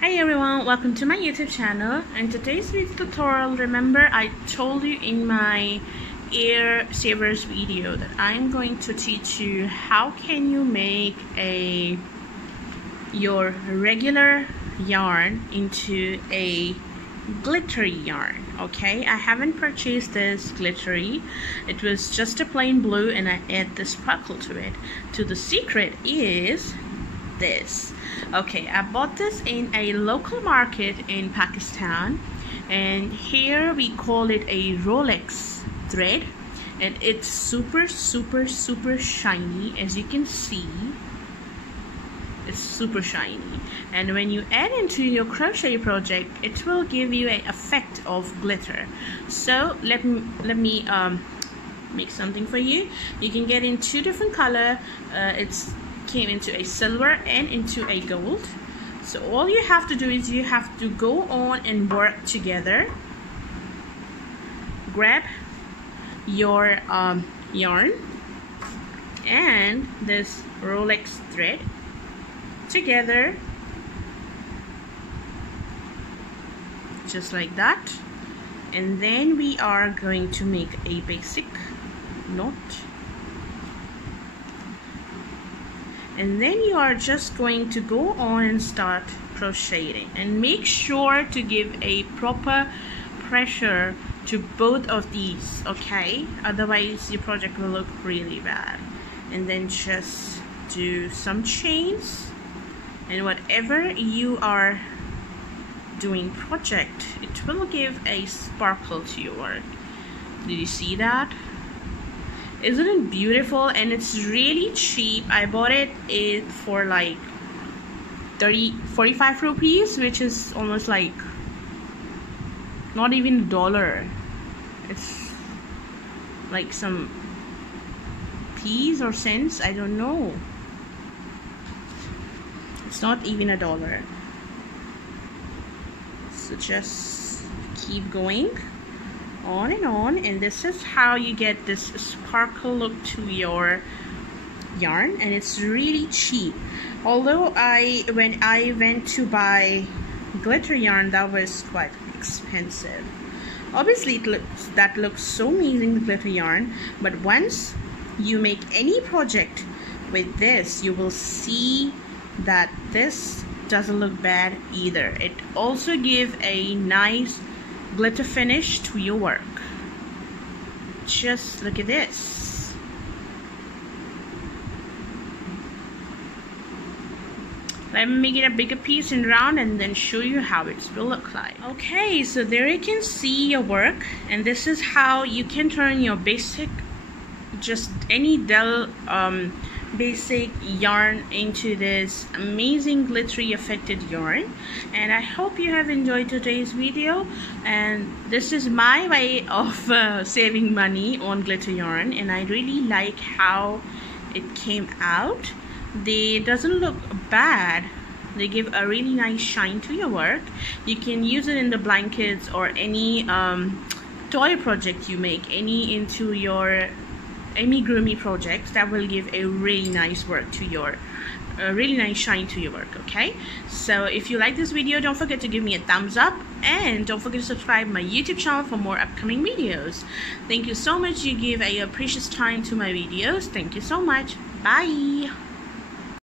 Hi everyone, welcome to my YouTube channel. And today's video tutorial, remember I told you in my air savers video that I'm going to teach you how can you make your regular yarn into a glittery yarn. Okay, I haven't purchased this glittery, it was just a plain blue and I add the sparkle to it. So the secret is this. Okay, I bought this in a local market in Pakistan, and here we call it a Rolex thread, and it's super shiny. As you can see, it's super shiny, and when you add into your crochet project, it will give you an effect of glitter. So let me make something for you. You can get in two different color. It's came into a silver and into a gold. So all you have to do is you have to go on and work together. Grab your yarn and this Rolex thread together, just like that, and then we are going to make a basic knot. And then you are just going to go on and start crocheting, and make sure to give a proper pressure to both of these, okay? Otherwise your project will look really bad. And then just do some chains, and whatever you are doing project, it will give a sparkle to your work. Did you see that? Isn't it beautiful? And it's really cheap. I bought it for like 45 rupees, which is almost like not even $1. It's like some peas or cents, I don't know. It's not even $1. So just keep going on and on, and this is how you get this sparkle look to your yarn, and it's really cheap. Although when I went to buy glitter yarn, that was quite expensive. Obviously that looks so amazing, the glitter yarn, but once you make any project with this, you will see that this doesn't look bad either. It also gives a nice glitter finish to your work. Just look at this. Let me make it a bigger piece and round, and then show you how it will look like. Okay, so there you can see your work, and this is how you can turn your basic, just any dull basic yarn into this amazing glittery affected yarn. And I hope you have enjoyed today's video, and this is my way of saving money on glitter yarn, and I really like how it came out. They doesn't look bad, they give a really nice shine to your work. You can use it in the blankets or any toy project you make, any into your amigurumi projects, that will give a really nice work to your really nice shine to your work. Okay, so if you like this video, don't forget to give me a thumbs up, and don't forget to subscribe my YouTube channel for more upcoming videos. Thank you so much. You give a precious time to my videos. Thank you so much. Bye.